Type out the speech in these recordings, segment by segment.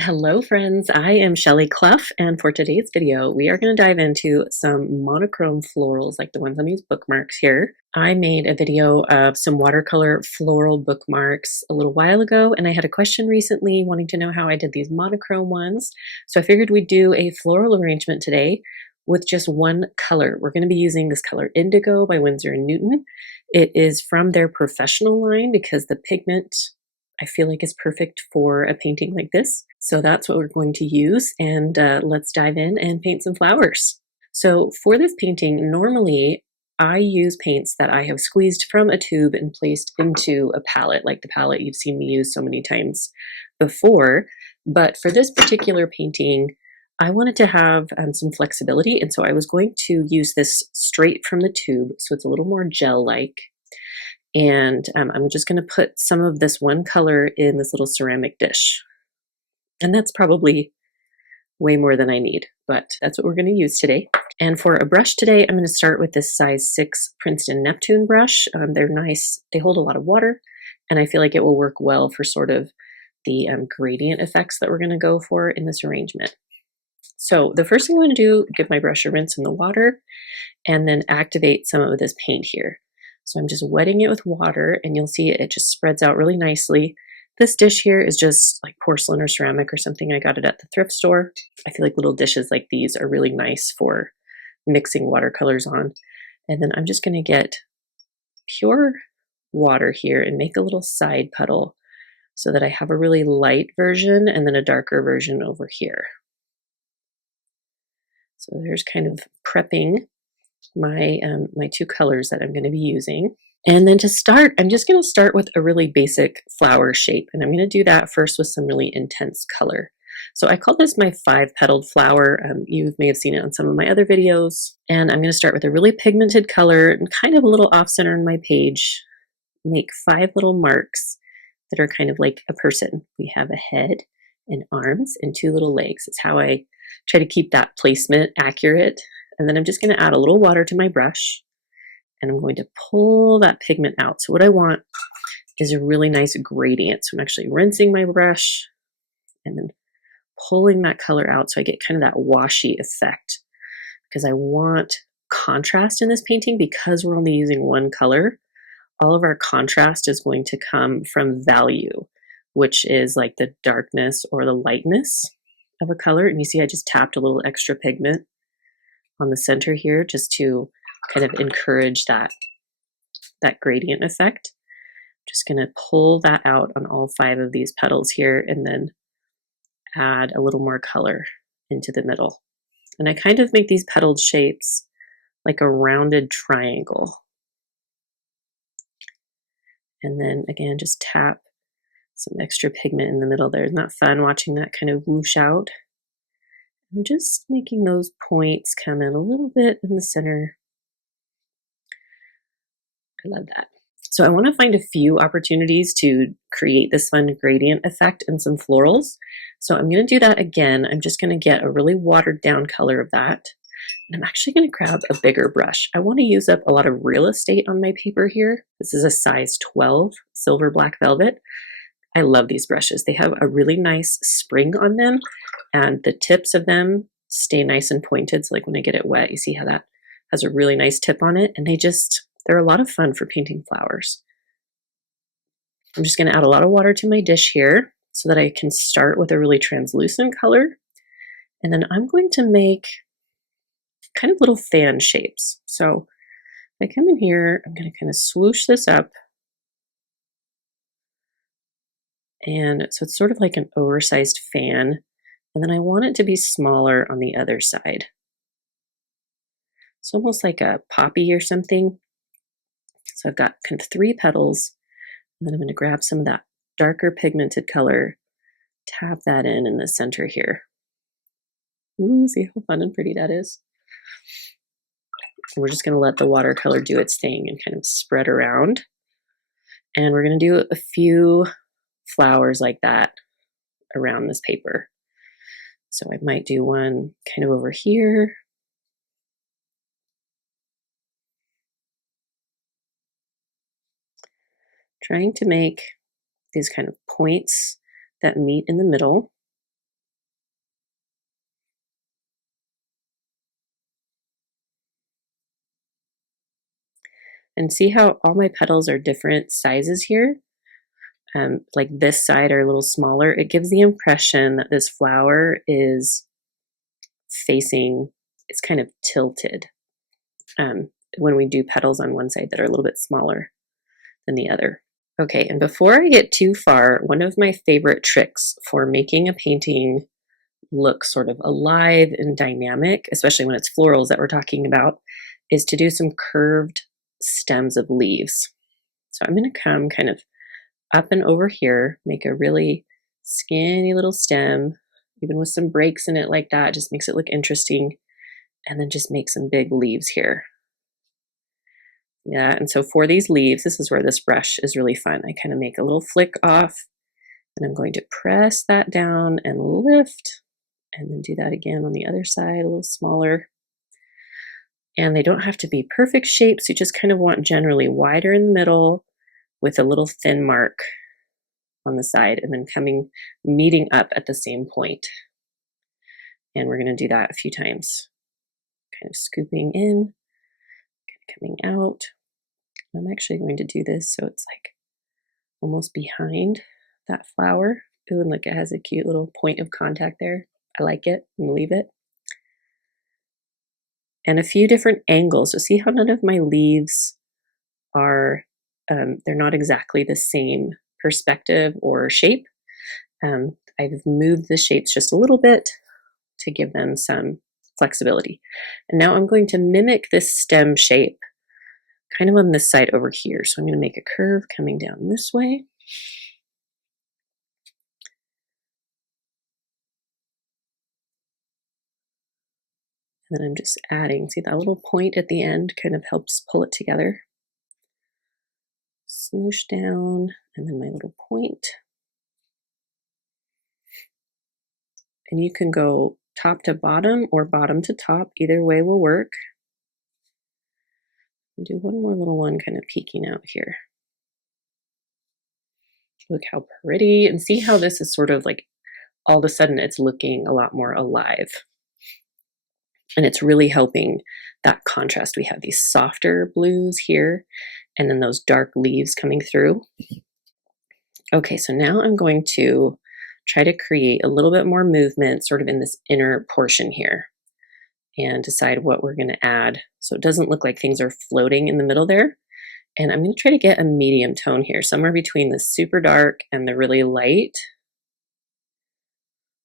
Hello friends, I am Shelly Clough, and for today's video we are going to dive into some monochrome florals like the ones on these bookmarks here. I made a video of some watercolor floral bookmarks a little while ago, and I had a question recently wanting to know how I did these monochrome ones, so I figured we'd do a floral arrangement today with just one color. We're going to be using this color Indigo by Winsor & Newton. It is from their professional line because the pigment I feel like is perfect for a painting like this. So that's what we're going to use, and let's dive in and paint some flowers. So for this painting, normally I use paints that I have squeezed from a tube and placed into a palette, like the palette you've seen me use so many times before. But for this particular painting, I wanted to have some flexibility, and so I was going to use this straight from the tube, so it's a little more gel-like. And I'm just going to put some of this one color in this little ceramic dish. And that's probably way more than I need, but that's what we're going to use today. And for a brush today, I'm going to start with this size 6 Princeton Neptune brush. They're nice. They hold a lot of water, and I feel like it will work well for sort of the gradient effects that we're going to go for in this arrangement. So the first thing I'm going to do, give my brush a rinse in the water, and then activate some of this paint here. So I'm just wetting it with water, and you'll see it just spreads out really nicely. This dish here is just like porcelain or ceramic or something. I got it at the thrift store. I feel like little dishes like these are really nice for mixing watercolors on. And then I'm just going to get pure water here and make a little side puddle so that I have a really light version and then a darker version over here. So there's kind of prepping my two colors that I'm going to be using. And then to start, I'm just going to start with a really basic flower shape, and I'm going to do that first with some really intense color. So I call this my 5-petaled flower. You may have seen it on some of my other videos. And I'm going to start with a really pigmented color and kind of a little off center on my page. Make 5 little marks that are kind of like a person. We have a head and arms and 2 little legs. It's how I try to keep that placement accurate. And then I'm just going to add a little water to my brush, and I'm going to pull that pigment out. So what I want is a really nice gradient. So I'm actually rinsing my brush and then pulling that color out so I get kind of that washy effect, because I want contrast in this painting. Because we're only using one color, all of our contrast is going to come from value, which is like the darkness or the lightness of a color. And you see I just tapped a little extra pigment on the center here just to kind of encourage that gradient effect. I'm just going to pull that out on all 5 of these petals here and then add a little more color into the middle. And I kind of make these petaled shapes like a rounded triangle. And then again, just tap some extra pigment in the middle there. Isn't that fun watching that kind of whoosh out? I'm just making those points come in a little bit in the center. I love that. So I want to find a few opportunities to create this fun gradient effect and some florals. So I'm going to do that again. I'm just going to get a really watered down color of that. And I'm actually going to grab a bigger brush. I want to use up a lot of real estate on my paper here. This is a size 12 silver black velvet. I love these brushes. They have a really nice spring on them, and the tips of them stay nice and pointed. So like when I get it wet, you see how that has a really nice tip on it, and they're a lot of fun for painting flowers. I'm just going to add a lot of water to my dish here so that I can start with a really translucent color, and then I'm going to make kind of little fan shapes. So I come in here, I'm going to kind of swoosh this up. And so it's sort of like an oversized fan. And then I want it to be smaller on the other side. It's almost like a poppy or something. So I've got kind of 3 petals. And then I'm going to grab some of that darker pigmented color, tap that in the center here. Ooh, see how fun and pretty that is? And we're just going to let the watercolor do its thing and kind of spread around. And we're going to do a few flowers like that around this paper. So I might do one kind of over here. Trying to make these kind of points that meet in the middle. And see how all my petals are different sizes here? Like this side are a little smaller. It gives the impression that this flower is facing, it's kind of tilted when we do petals on one side that are a little bit smaller than the other. Okay, and before I get too far, one of my favorite tricks for making a painting look sort of alive and dynamic, especially when it's florals that we're talking about, is to do some curved stems of leaves. So I'm going to come kind of up and over here, make a really skinny little stem, even with some breaks in it like that, just makes it look interesting, and then just make some big leaves here. Yeah, and so for these leaves, this is where this brush is really fun. I kind of make a little flick off, and I'm going to press that down and lift, and then do that again on the other side, a little smaller. And they don't have to be perfect shapes. You just kind of want generally wider in the middle with a little thin mark on the side, and then meeting up at the same point. And we're going to do that a few times. Kind of scooping in, coming out. I'm actually going to do this so it's like almost behind that flower. Ooh, and look, it has a cute little point of contact there. I like it. I'm gonna leave it. And a few different angles. So see how none of my leaves are, they're not exactly the same perspective or shape. I've moved the shapes just a little bit to give them some flexibility. And now I'm going to mimic this stem shape kind of on this side over here. So I'm going to make a curve coming down this way. And then I'm just adding, see that little point at the end kind of helps pull it together. Smoosh down, and then my little point. And you can go top to bottom or bottom to top, either way will work. I'll do one more little one kind of peeking out here. Look how pretty, and see how this is sort of like all of a sudden it's looking a lot more alive. And it's really helping that contrast. We have these softer blues here, and then those dark leaves coming through. Okay, so now I'm going to try to create a little bit more movement sort of in this inner portion here and decide what we're going to add so it doesn't look like things are floating in the middle there. And I'm going to try to get a medium tone here, somewhere between the super dark and the really light.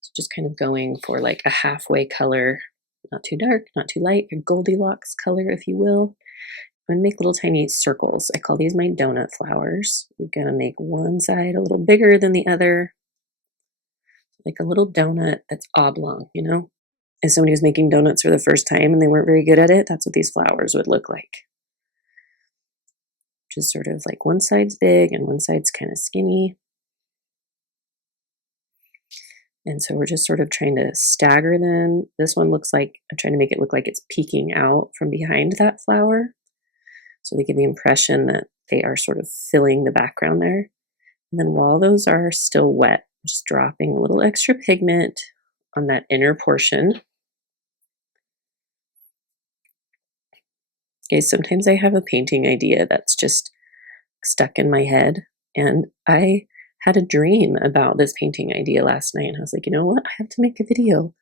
So just kind of going for like a halfway color, not too dark, not too light, a Goldilocks color, if you will. I'm going to make little tiny circles. I call these my donut flowers. We're going to make one side a little bigger than the other, like a little donut that's oblong, you know? As somebody who's making donuts for the first time and they weren't very good at it, that's what these flowers would look like. Just sort of like one side's big and one side's kind of skinny. And so we're just sort of trying to stagger them. This one looks like, I'm trying to make it look like it's peeking out from behind that flower. So they give the impression that they are sort of filling the background there. And then while those are still wet, just dropping a little extra pigment on that inner portion. Okay, sometimes I have a painting idea that's just stuck in my head. And I had a dream about this painting idea last night. And I was like, you know what? I have to make a video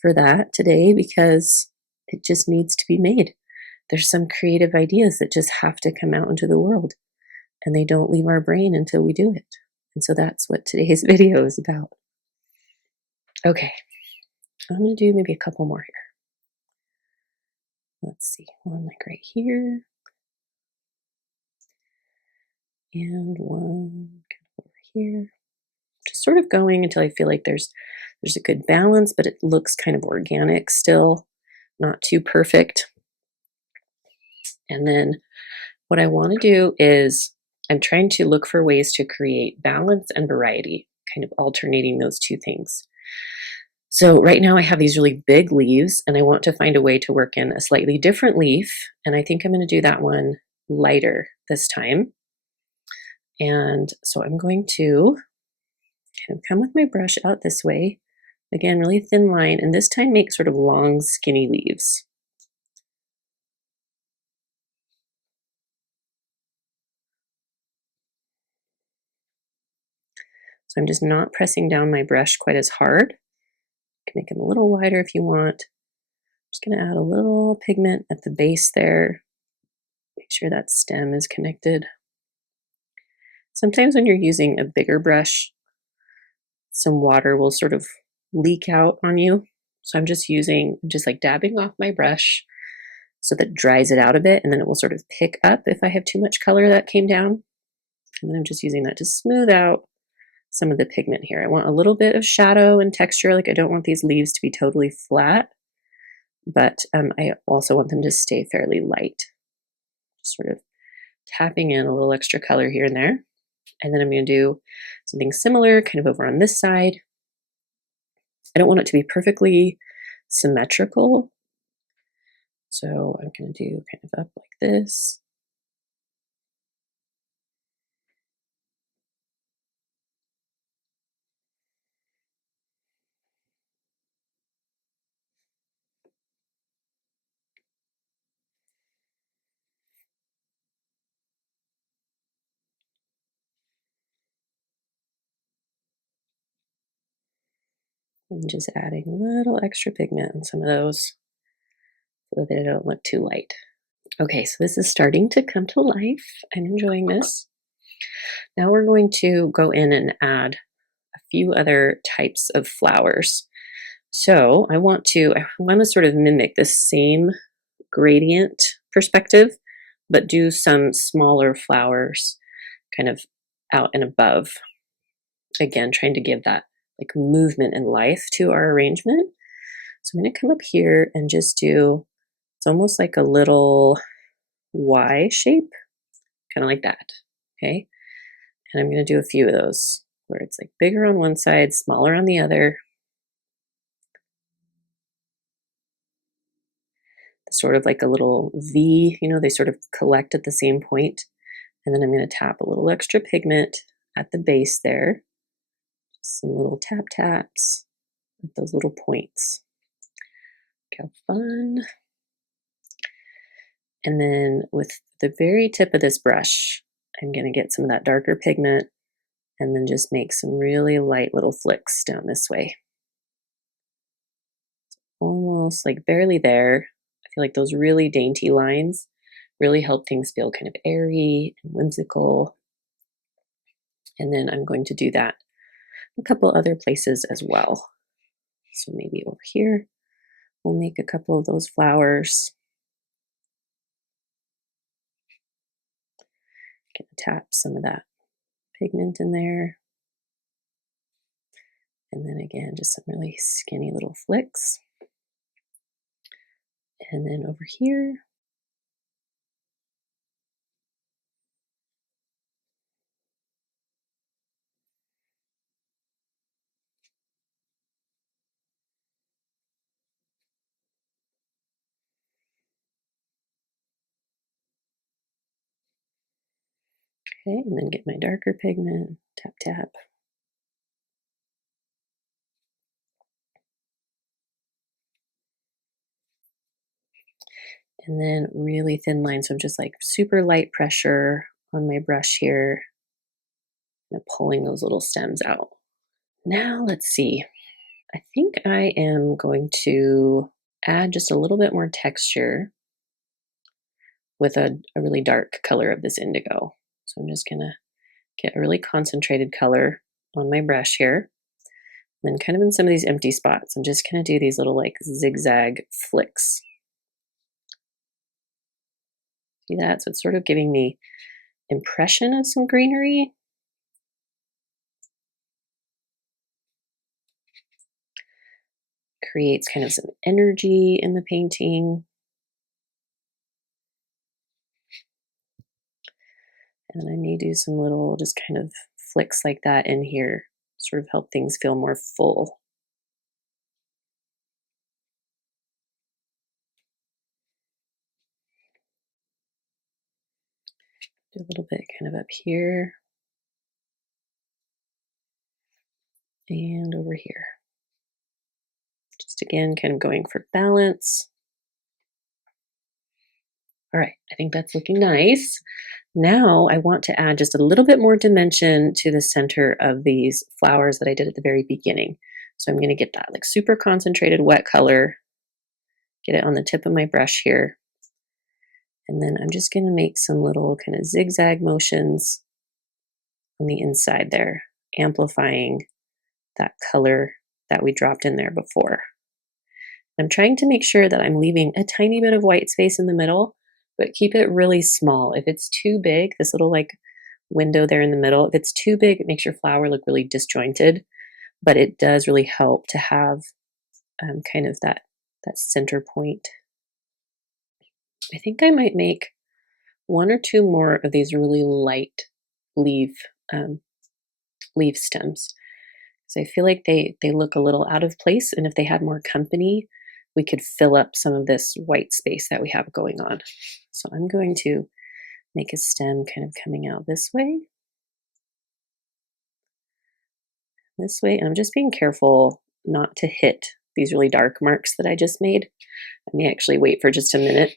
for that today because it just needs to be made. There's some creative ideas that just have to come out into the world and they don't leave our brain until we do it. And so that's what today's video is about. Okay, I'm going to do maybe a couple more here. Let's see, one like right here. And one kind of over here. Just sort of going until I feel like there's a good balance, but it looks kind of organic still, not too perfect. And then what I want to do is I'm trying to look for ways to create balance and variety, kind of alternating those two things. So right now I have these really big leaves and I want to find a way to work in a slightly different leaf. And I think I'm going to do that one lighter this time. And so I'm going to kind of come with my brush out this way. Again, really thin line, and this time make sort of long, skinny leaves. So I'm just not pressing down my brush quite as hard. You can make them a little wider if you want. Just going to add a little pigment at the base there. Make sure that stem is connected. Sometimes when you're using a bigger brush, some water will sort of leak out on you. So I'm just like dabbing off my brush so that dries it out a bit, and then it will sort of pick up if I have too much color that came down. And then I'm just using that to smooth out some of the pigment here. I want a little bit of shadow and texture. Like I don't want these leaves to be totally flat, but I also want them to stay fairly light. Just sort of tapping in a little extra color here and there. And then I'm going to do something similar kind of over on this side. I don't want it to be perfectly symmetrical. So I'm going to do kind of up like this. And just adding a little extra pigment on some of those so that they don't look too light. Okay, so this is starting to come to life. I'm enjoying this. Now we're going to go in and add a few other types of flowers. So I want to sort of mimic the same gradient perspective, but do some smaller flowers kind of out and above. Again, trying to give that like movement and life to our arrangement. So I'm going to come up here and just do, it's almost like a little Y shape, kind of like that. Okay. And I'm going to do a few of those where it's like bigger on one side, smaller on the other. Sort of like a little V, they sort of collect at the same point. And then I'm going to tap a little extra pigment at the base there. Some little tap taps with those little points. Look how fun. And then with the very tip of this brush, I'm going to get some of that darker pigment and then just make some really light little flicks down this way. Almost like barely there. I feel like those really dainty lines really help things feel kind of airy and whimsical. And then I'm going to do that a couple other places as well. So maybe over here, we'll make a couple of those flowers. Gonna tap some of that pigment in there. And then again, just some really skinny little flicks. And then over here, okay, and then get my darker pigment, tap, tap. And then really thin lines, so just like super light pressure on my brush here, and pulling those little stems out. Now let's see. I think I am going to add just a little bit more texture with a really dark color of this indigo. So I'm just gonna get a really concentrated color on my brush here. And then kind of in some of these empty spots, I'm just gonna do these little like zigzag flicks. See that? So it's sort of giving me impression of some greenery. Creates kind of some energy in the painting. And I may do some little just kind of flicks like that in here, sort of help things feel more full. Do a little bit kind of up here and over here. Just again, kind of going for balance. All right, I think that's looking nice. Now I want to add just a little bit more dimension to the center of these flowers that I did at the very beginning. So I'm going to get that like super concentrated wet color, get it on the tip of my brush here. And then I'm just going to make some little kind of zigzag motions on the inside there, amplifying that color that we dropped in there before. I'm trying to make sure that I'm leaving a tiny bit of white space in the middle, but keep it really small. If it's too big, this little like window there in the middle, if it's too big, it makes your flower look really disjointed, but it does really help to have kind of that center point. I think I might make one or two more of these really light leaf stems. So I feel like they look a little out of place, and if they had more company, we could fill up some of this white space that we have going on. So I'm going to make a stem kind of coming out this way, and I'm just being careful not to hit these really dark marks that I just made. I may actually wait for just a minute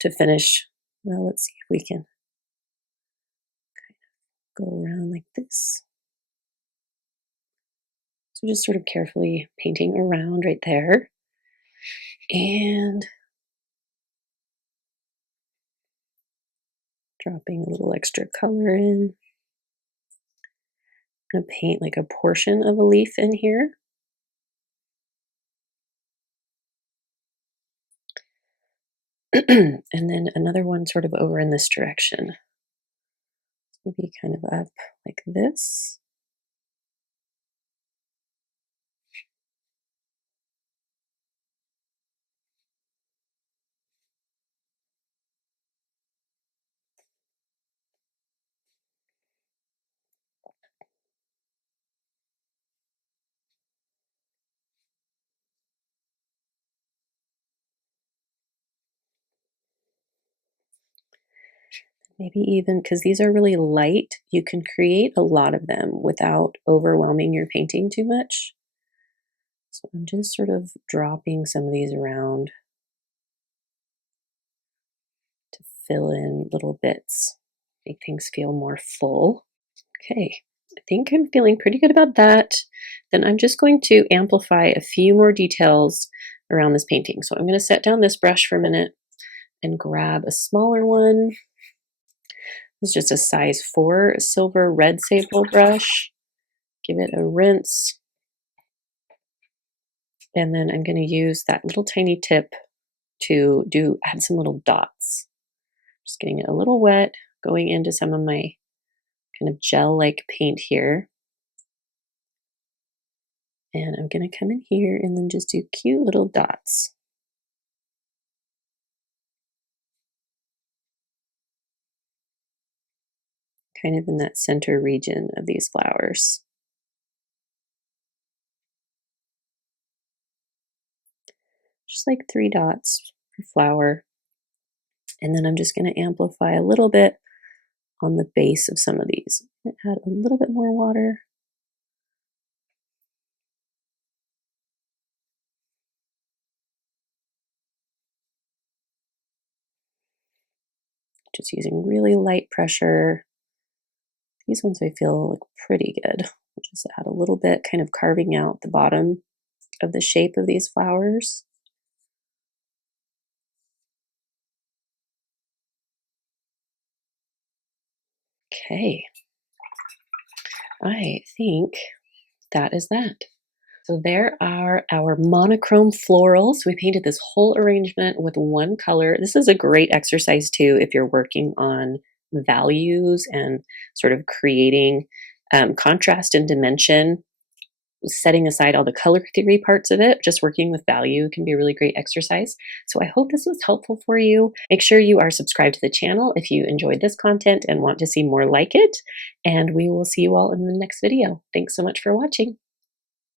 to finish. Well, let's see if we can kind of go around like this. So just sort of carefully painting around right there. And dropping a little extra color in. I'm going to paint like a portion of a leaf in here. And then another one sort of over in this direction. It'll be kind of up like this. Maybe even, because these are really light, you can create a lot of them without overwhelming your painting too much. So I'm just sort of dropping some of these around to fill in little bits, make things feel more full. Okay, I think I'm feeling pretty good about that. Then I'm just going to amplify a few more details around this painting. So I'm going to set down this brush for a minute and grab a smaller one. It's just a size 4 silver red sable brush. Give it a rinse. And then I'm going to use that little tiny tip to add some little dots. Just getting it a little wet, going into some of my kind of gel-like paint here. And I'm going to come in here and then just do cute little dots. Kind of in that center region of these flowers. Just like 3 dots per flower. And then I'm just going to amplify a little bit on the base of some of these. Add a little bit more water. Just using really light pressure. These ones I feel look pretty good. I'll just add a little bit, kind of carving out the bottom of the shape of these flowers. Okay, I think that is that. So there are our monochrome florals. We painted this whole arrangement with one color. This is a great exercise too if you're working on values and sort of creating contrast and dimension. Setting aside all the color theory parts of it, just working with value can be a really great exercise. So I hope this was helpful for you. Make sure you are subscribed to the channel if you enjoyed this content and want to see more like it. And we will see you all in the next video. Thanks so much for watching.